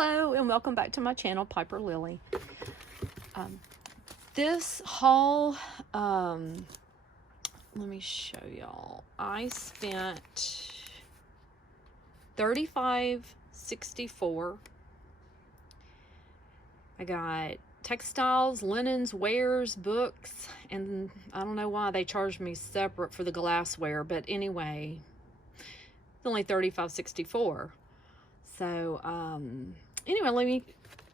Hello and welcome back to my channel, Piper Lily. This haul, let me show y'all. I spent $35.64. I got textiles, linens, wares, books, and I don't know why they charged me separate for the glassware, but anyway, it's only $35.64. So anyway, let me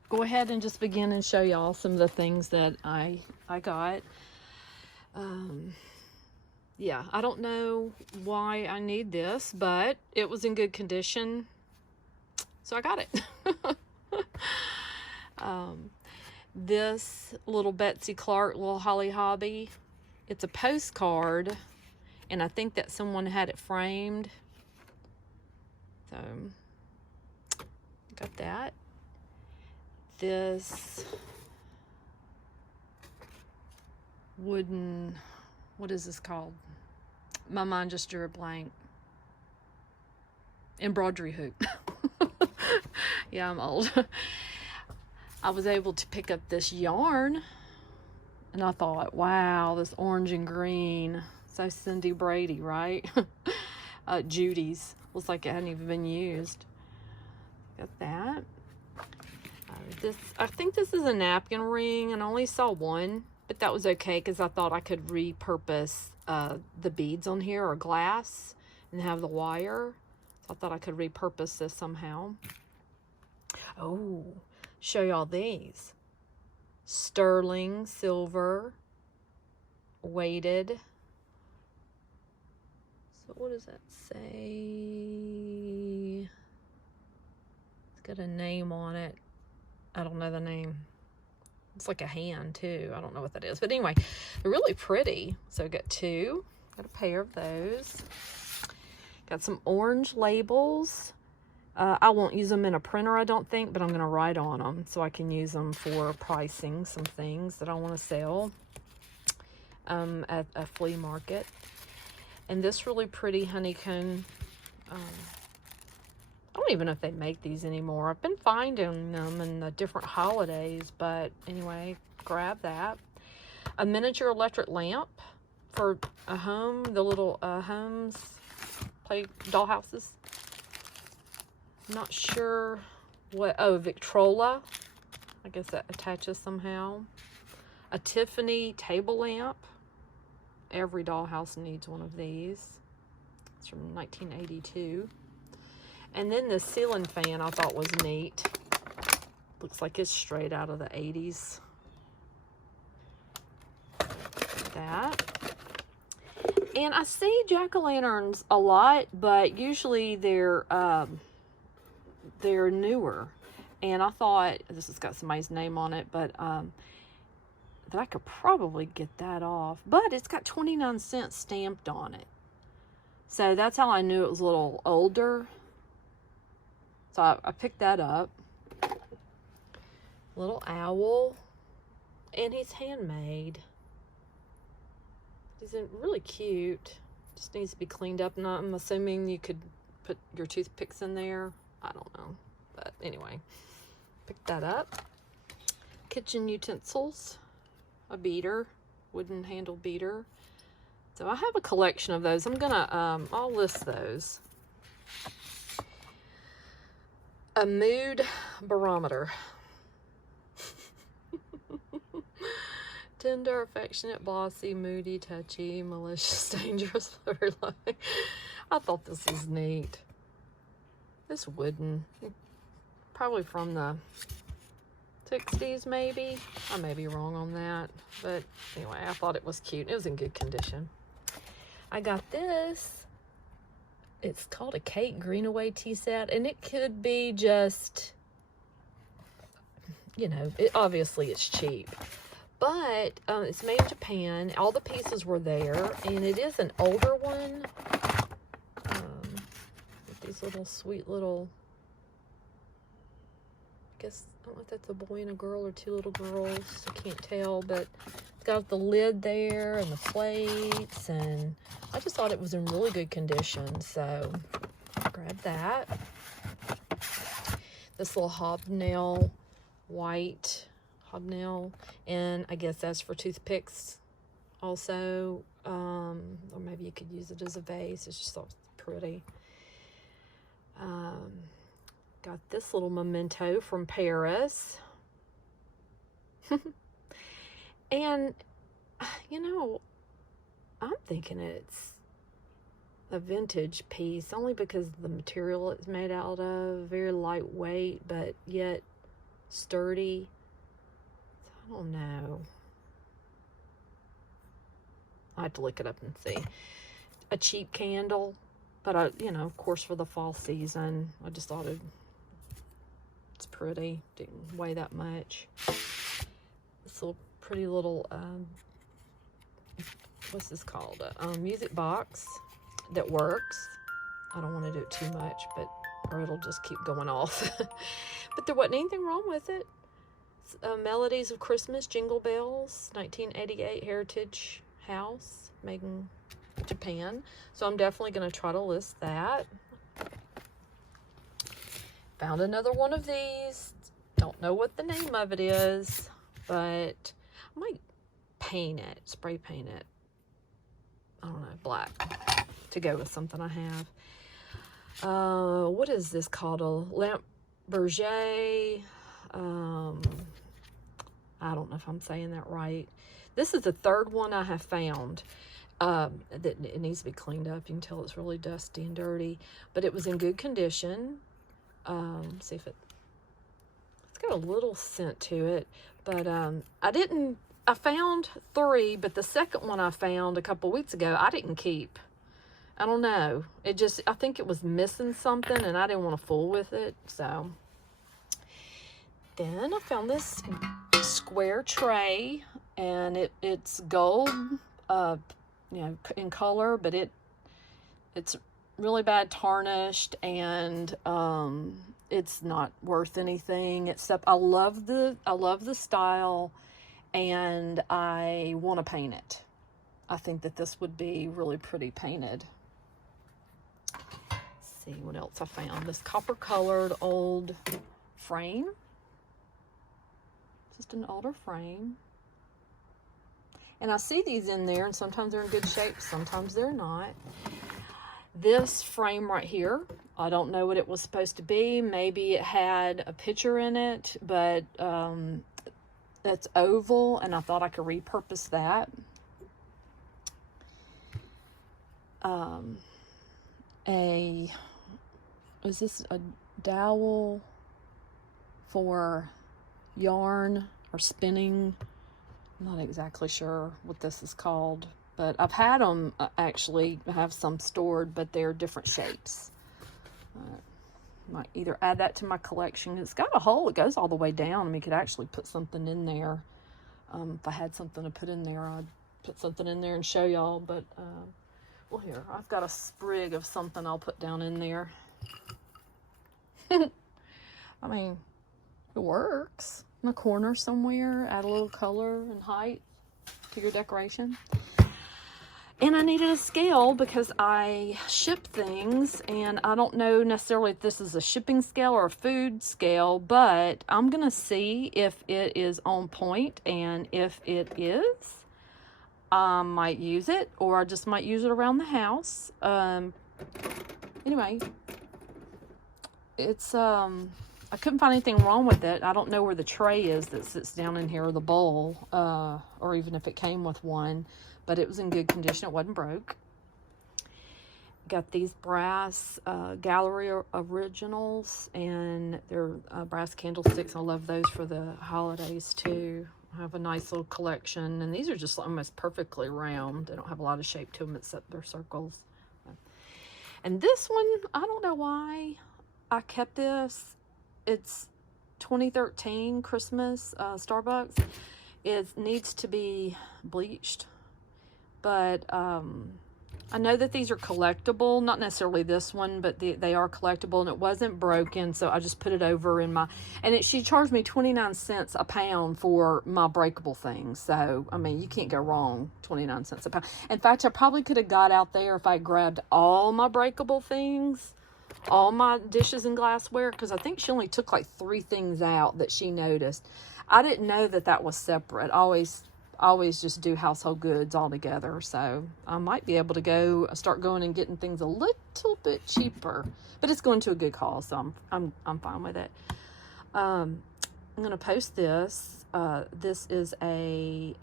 go ahead and just begin and show y'all some of the things that I got. Yeah, I don't know why I need this, but it was in good condition, so I got it. This little Betsy Clark little Holly Hobby, it's a postcard, and I think that someone had it framed, so got that. This wooden, what is this called? My mind just drew a blank. Embroidery hoop. Yeah, I'm old. I was able to pick up this yarn, and I thought, wow, this orange and green. So Cindy Brady, right? Judy's. Looks like it hadn't even been used. Got that. I think this is a napkin ring, and I only saw one, but that was okay because I thought I could repurpose the beads on here, or glass, and have the wire. So I thought I could repurpose this somehow. Oh, show y'all these. Sterling silver, weighted. So what does that say? It's got a name on it. I don't know the name. It's like a hand too. I don't know what that is. But anyway, they're really pretty. So I got two. Got a pair of those. Got some orange labels. I won't use them in a printer, I don't think, but I'm going to write on them so I can use them for pricing some things that I want to sell at a flea market. And this really pretty honeycomb, I don't even know if they make these anymore. I've been finding them in the different holidays, but anyway, grab that. A miniature electric lamp for a home, the little homes, play dollhouses. Not sure what, oh, Victrola. I guess that attaches somehow. A Tiffany table lamp. Every dollhouse needs one of these. It's from 1982. And then the ceiling fan I thought was neat. Looks like it's straight out of the 80s. That. And I see jack-o'-lanterns a lot, but usually they're newer. And I thought, this has got somebody's name on it, but that I could probably get that off. But it's got 29 cents stamped on it. So that's how I knew it was a little older. So I picked that up. Little owl. And he's handmade. He's really cute. Just needs to be cleaned up. And I'm assuming you could put your toothpicks in there. I don't know. But anyway, picked that up. Kitchen utensils. A beater. Wooden handle beater. So I have a collection of those. I'm gonna, I'll list those. A mood barometer. Tender, affectionate, bossy, moody, touchy, malicious, dangerous, very loving. I thought this was neat. It's wooden. Probably from the 60s, maybe. I may be wrong on that. But anyway, I thought it was cute. It was in good condition. I got this. It's called a Kate Greenaway tea set, and it could be just, you know, obviously it's cheap, but it's made in Japan. All the pieces were there, and it is an older one. With these little sweet little, I guess, I don't know if that's a boy and a girl or two little girls. I can't tell, but it's got the lid there and the plates, and I just thought it was in really good condition, so grab that. this little hobnail, white hobnail, and I guess that's for toothpicks also, or maybe you could use it as a vase. It's just so pretty. Got this little memento from Paris. And, you know, I'm thinking it's a vintage piece, only because the material it's made out of, very lightweight, but yet sturdy. I don't know. I have to look it up and see. A cheap candle, but you know, of course, for the fall season, I just thought it's pretty. Didn't weigh that much. This little pretty little what's this called? Music box that works. I don't want to do it too much, but or it'll just keep going off. But there wasn't anything wrong with it. Melodies of Christmas, Jingle Bells, 1988 Heritage House, made in Japan. So I'm definitely going to try to list that. Found another one of these. Don't know what the name of it is, but I might paint it, spray paint it. I don't know, black, to go with something I have. What is this called? A lamp berger. I don't know if I'm saying that right. This is the third one I have found. That it needs to be cleaned up. You can tell it's really dusty and dirty, but it was in good condition. Let's see if it's got a little scent to it, but I found 3, but the second one I found a couple weeks ago, I didn't keep. I don't know. I think it was missing something, and I didn't want to fool with it. So then I found this square tray, and it's gold, you know, in color, but it's really bad tarnished, and it's not worth anything, except I love the style, and I want to paint it. I think that this would be really pretty painted. Let's see what else I found. This copper colored old frame. Just an older frame. And I see these in there, and sometimes they're in good shape, sometimes they're not. This frame right here, I don't know what it was supposed to be. Maybe it had a picture in it, but that's oval, and I thought I could repurpose that. Is this a dowel for yarn or spinning? I'm not exactly sure what this is called, but I've had them actually. I have some stored, but they're different shapes. Might either add that to my collection. It's got a hole. It goes all the way down. I mean, you could actually put something in there. If I had something to put in there, I'd put something in there and show y'all. But, well, here, I've got a sprig of something I'll put down in there. I mean, it works. In a corner somewhere, add a little color and height to your decoration. And I needed a scale because I ship things, and I don't know necessarily if this is a shipping scale or a food scale, but I'm going to see if it is on point, and if it is, I might use it, or I just might use it around the house. Anyway, it's, I couldn't find anything wrong with it. I don't know where the tray is that sits down in here, or the bowl, or even if it came with one. But it was in good condition. It wasn't broke. Got these brass gallery originals, and they're brass candlesticks. I love those for the holidays too. I have a nice little collection, and these are just almost perfectly round. They don't have a lot of shape to them except they're circles. And this one, I don't know why I kept this. It's 2013 Christmas Starbucks. It needs to be bleached. But I know that these are collectible, not necessarily this one, but they are collectible, and it wasn't broken, so I just put it over in my, and she charged me 29 cents a pound for my breakable things. So, I mean, you can't go wrong, 29 cents a pound. In fact, I probably could have got out there if I grabbed all my breakable things. all my dishes and glassware, because I think she only took like 3 things out that she noticed. I didn't know that that was separate. I always just do household goods all together. So I might be able to start going and getting things a little bit cheaper, but it's going to a good cause, so I'm fine with it. I'm gonna post this. This is a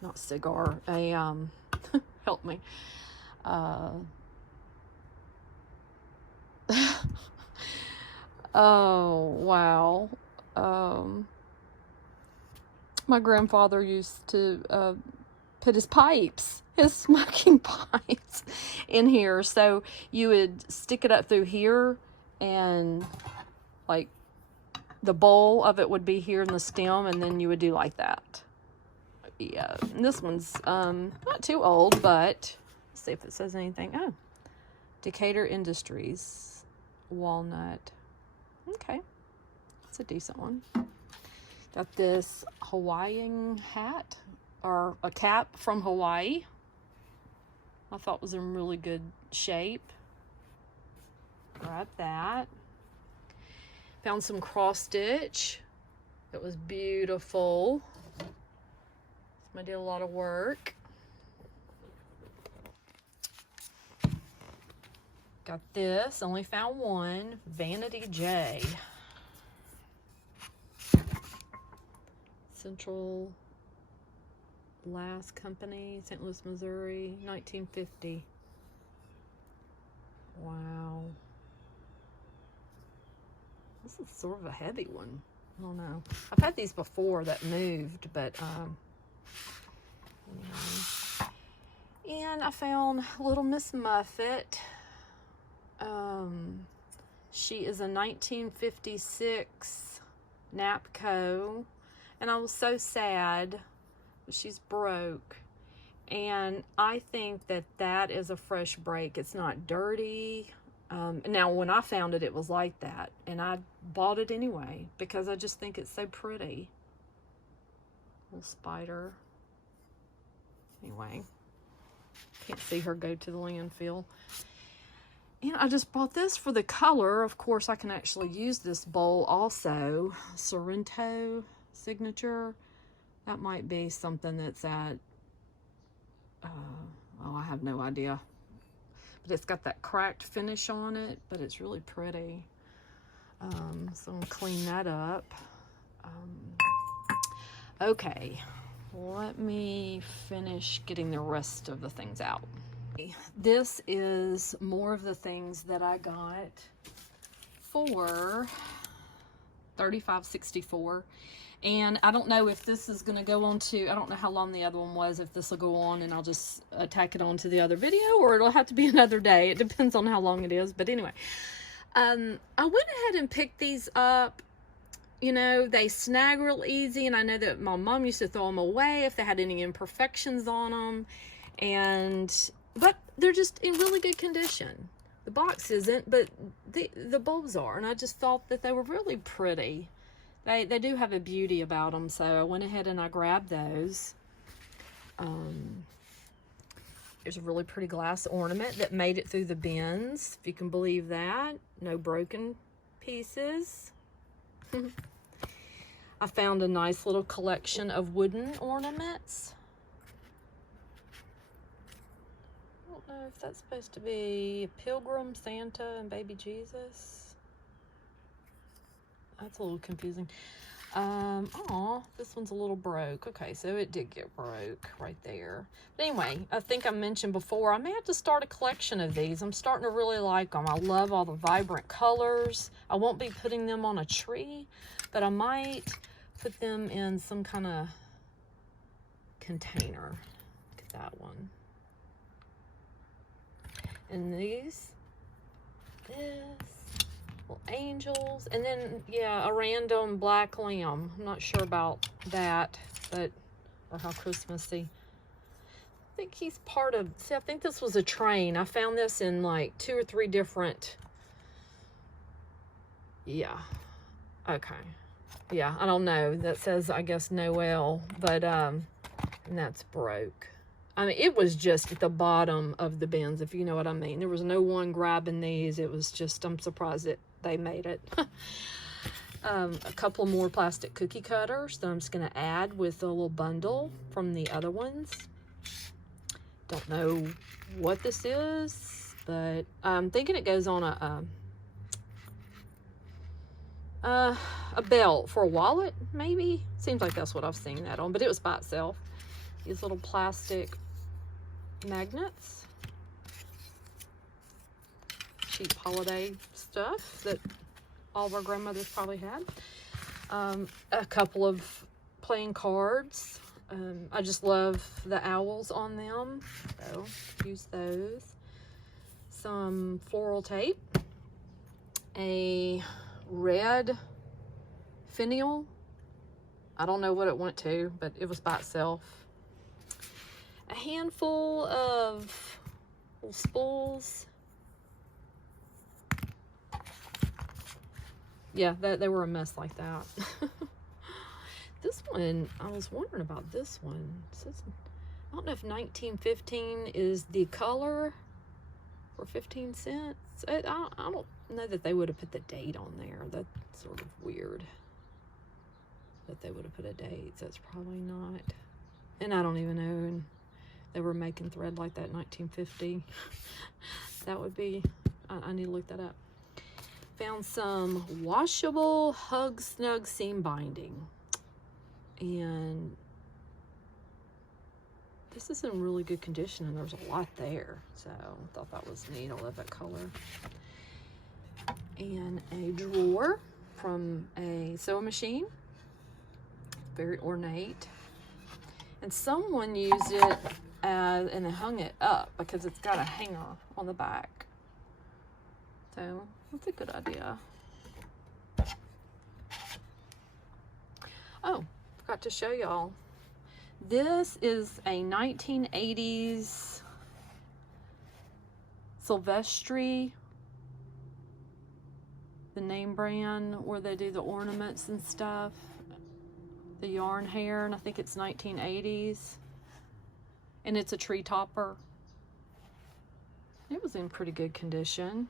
not cigar, a help me. Oh wow. My grandfather used to put his smoking pipes in here. So you would stick it up through here, and like the bowl of it would be here in the stem, and then you would do like that. Yeah, and this one's not too old, but let's see if it says anything. Oh, Decatur Industries, walnut. Okay, it's a decent one. Got this Hawaiian hat, or a cap from Hawaii. I thought was in really good shape. Grab that. Found some cross stitch. It was beautiful. I did a lot of work. Got this, only found one, Vanity J. Central Glass Company, St. Louis, Missouri, 1950. Wow. This is sort of a heavy one. I don't know. I've had these before that moved, but anyway. And I found Little Miss Muffet. She is a 1956 Napco, and I was so sad. She's broke, and I think that that is a fresh break. It's not dirty. Now when I found it, it was like that, and I bought it anyway because I just think it's so pretty. Little spider. Anyway, can't see her go to the landfill. And I just bought this for the color. Of course, I can actually use this bowl also. Sorrento signature. That might be something that's at, oh, I have no idea. But it's got that cracked finish on it, but it's really pretty. So I'm gonna clean that up. Okay, let me finish getting the rest of the things out. This is more of the things that I got for $35.64. And I don't know if this is going to go on to, I don't know how long the other one was, if this will go on and I'll just tack it on to the other video, or it'll have to be another day. It depends on how long it is. But anyway, I went ahead and picked these up. You know, they snag real easy, and I know that my mom used to throw them away if they had any imperfections on them. But they're just in really good condition. The box isn't, but the bulbs are, and I just thought that they were really pretty. They do have a beauty about them, so I went ahead and I grabbed those. There's a really pretty glass ornament that made it through the bins, if you can believe that. No broken pieces. I found a nice little collection of wooden ornaments. I don't know if that's supposed to be a pilgrim, Santa, and baby Jesus. That's a little confusing. Aw, this one's a little broke. Okay, so it did get broke right there. But anyway, I think I mentioned before, I may have to start a collection of these. I'm starting to really like them. I love all the vibrant colors. I won't be putting them on a tree, but I might put them in some kind of container. Look at that one. And these, this, little angels, and then, yeah, a random black lamb. I'm not sure about that, but, or how Christmassy. I think he's part of, see, I think this was a train. I found this in like 2 or 3 different, yeah, okay. Yeah, I don't know. That says, I guess, Noel, but, and that's broke. I mean, it was just at the bottom of the bins, if you know what I mean. There was no one grabbing these. It was just, I'm surprised that they made it. A couple more plastic cookie cutters that I'm just going to add with a little bundle from the other ones. Don't know what this is, but I'm thinking it goes on a belt for a wallet, maybe. Seems like that's what I've seen that on, but it was by itself. These little plastic magnets. Cheap holiday stuff that all of our grandmothers probably had. A couple of playing cards. I just love the owls on them, so use those. Some floral tape. A red finial. I don't know what it went to, but it was by itself. A handful of little spools. Yeah, they were a mess like that. This one, I was wondering about this one. It says, I don't know if 1915 is the color for 15 cents. I don't know that they would have put the date on there. That's sort of weird that they would have put a date. So that's probably not. And I don't even know. And they were making thread like that in 1950. That would be, I need to look that up. Found some washable Hug Snug seam binding. And this is in really good condition, and there's a lot there. So I thought that was neat. I love that color. And a drawer from a sewing machine. Very ornate. And someone used it and they hung it up because it's got a hanger on the back. So that's a good idea. Oh, forgot to show y'all. This is a 1980s Silvestri, the name brand, where they do the ornaments and stuff. The yarn hair, and I think it's 1980s. And it's a tree topper. It was in pretty good condition.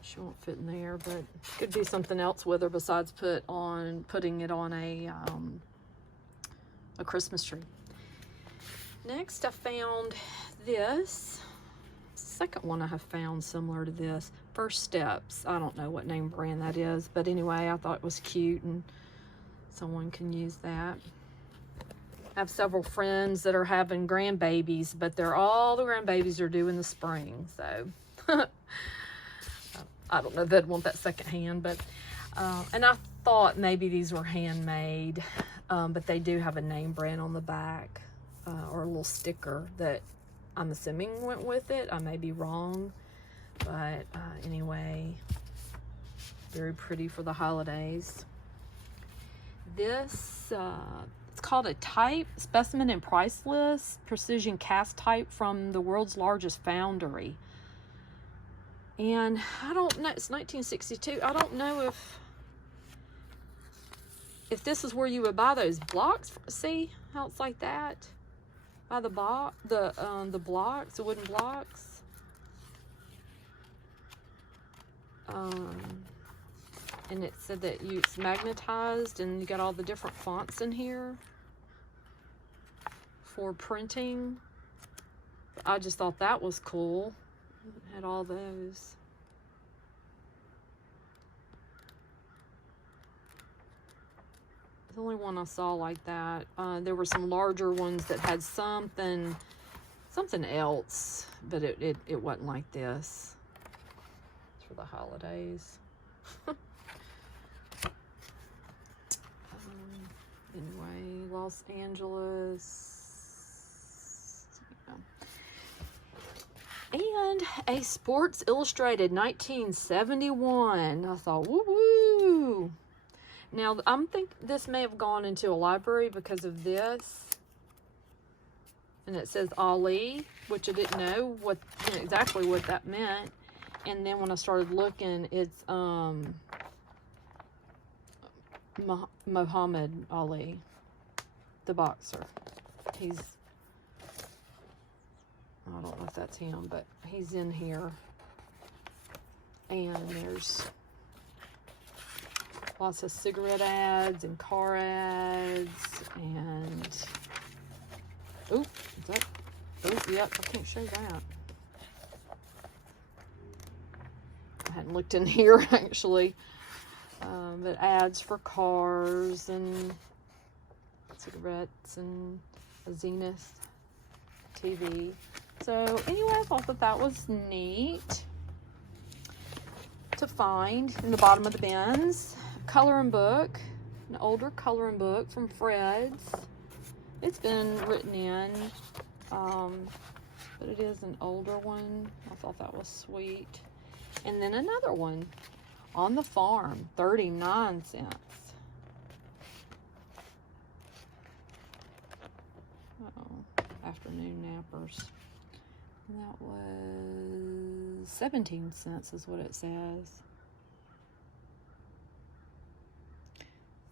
She won't fit in there, but could do something else with her besides putting it on a Christmas tree. Next, I found this. Second one I have found similar to this. First Steps. I don't know what name brand that is, but anyway, I thought it was cute and someone can use that. I have several friends that are having grandbabies, but all the grandbabies are due in the spring, so I don't know if they'd want that secondhand, but and I thought maybe these were handmade, but they do have a name brand on the back, or a little sticker that I'm assuming went with it. I may be wrong, but anyway, very pretty for the holidays. This, it's called a type, specimen and price list, precision cast type from the world's largest foundry. And I don't know, it's 1962. I don't know if this is where you would buy those blocks. See how it's like that? Buy the blocks, the wooden blocks. And it said that it's magnetized, and you got all the different fonts in here for printing. I just thought that was cool. It had all those. The only one I saw like that. There were some larger ones that had something else, but it wasn't like this. It's for the holidays. Anyway, Los Angeles. And a Sports Illustrated 1971. I thought, woo-woo. Now, I'm thinking this may have gone into a library because of this. And it says Ali, which I didn't know exactly what that meant. And then when I started looking, it's Muhammad Ali, the boxer. He's if that's him, but he's in here. And there's lots of cigarette ads and car ads and, oh, is that, oh, yep, I can't show that. I hadn't looked in here actually, but ads for cars and cigarettes and a Zenith TV. So anyway, I thought that that was neat to find in the bottom of the bins. Coloring book, an older coloring book from Fred's. It's been written in, but it is an older one. I thought that was sweet. And then another one, On the Farm, 39 cents. Uh-oh, afternoon nappers. And that was 17 cents is what it says.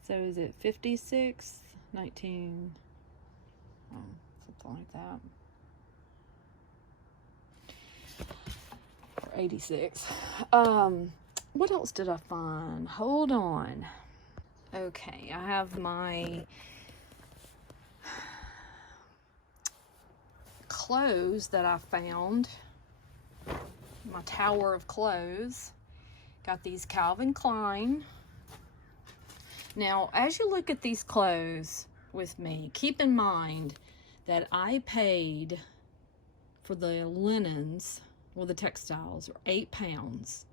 So is it 56, 19, something like that. Or 86. What else did I find? Hold on. Okay, I have my clothes that I found. My tower of clothes. Got these Calvin Klein. Now, as you look at these clothes with me, keep in mind that I paid for the linens, or the textiles, £8.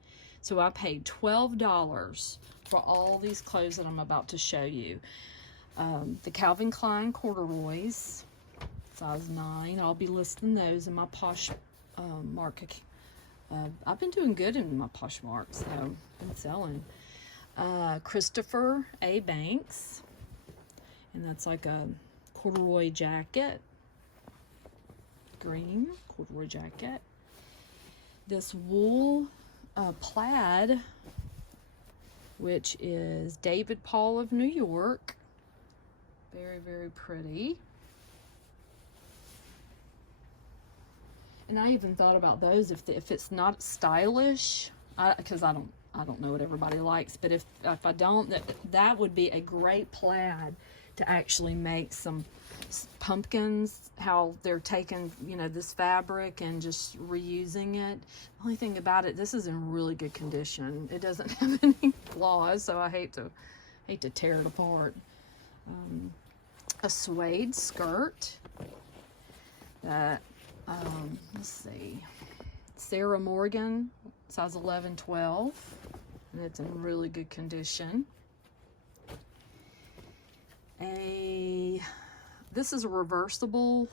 So I paid $12 for all these clothes that I'm about to show you. The Calvin Klein corduroys, size 9. I'll be listing those in my Poshmark. I've been doing good in my Poshmark, so I've been selling. Christopher A. Banks, and that's like a corduroy jacket, green corduroy jacket. This wool plaid, which is David Paul of New York. Very, very pretty. And I even thought about those if it's not stylish, because I don't know what everybody likes, but if I don't, that would be a great plaid to actually make some pumpkins, how they're taking, you know, this fabric and just reusing it. The only thing about it, this is in really good condition. It doesn't have any flaws, so I hate to tear it apart. A suede skirt that, let's see, Sarah Morgan, size 11, 12. And it's in really good condition. This is a reversible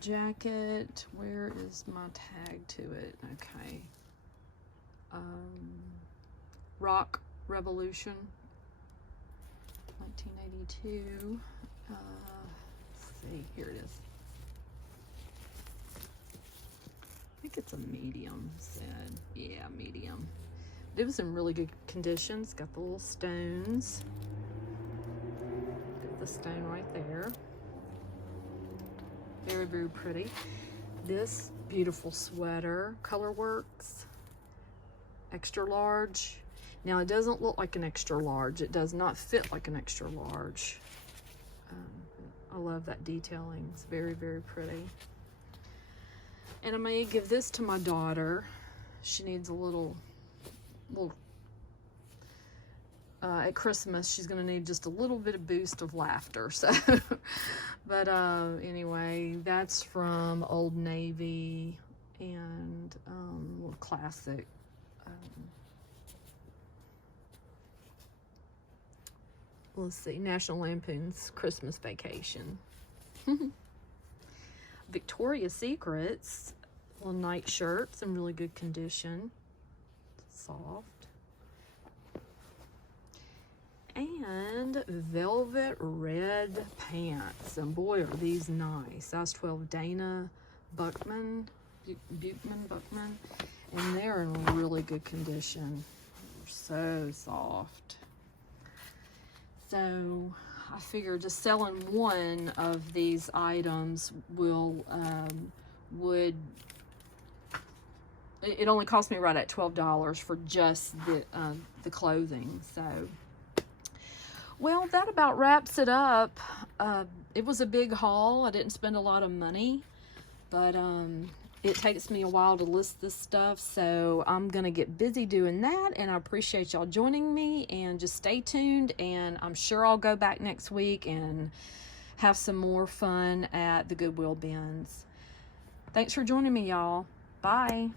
jacket. Where is my tag to it? Okay. Rock Revolution, 1982. Let's see, here it is. I think it's a medium, said. Yeah, medium. It was in really good condition. It's got the little stones. Got the stone right there. Very, very pretty. This beautiful sweater, Colorworks, extra large. Now, it doesn't look like an extra large. It does not fit like an extra large. I love that detailing. It's very, very pretty. And I may give this to my daughter. She needs a little at Christmas, she's gonna need just a little bit of boost of laughter. So, but anyway, that's from Old Navy and a little classic. Let's see, National Lampoon's Christmas Vacation. Victoria's Secrets, little night shirts in really good condition, soft. And velvet red pants, and boy are these nice. Size 12 Dana Buckman, Buckman, and they're in really good condition. They're so soft. So I figure just selling one of these items will would, it only cost me right at $12 for just the clothing. So, well, that about wraps it up. It was a big haul. I didn't spend a lot of money, but it takes me a while to list this stuff, so I'm gonna get busy doing that, and I appreciate y'all joining me, and just stay tuned, and I'm sure I'll go back next week and have some more fun at the Goodwill bins. Thanks for joining me, y'all. Bye.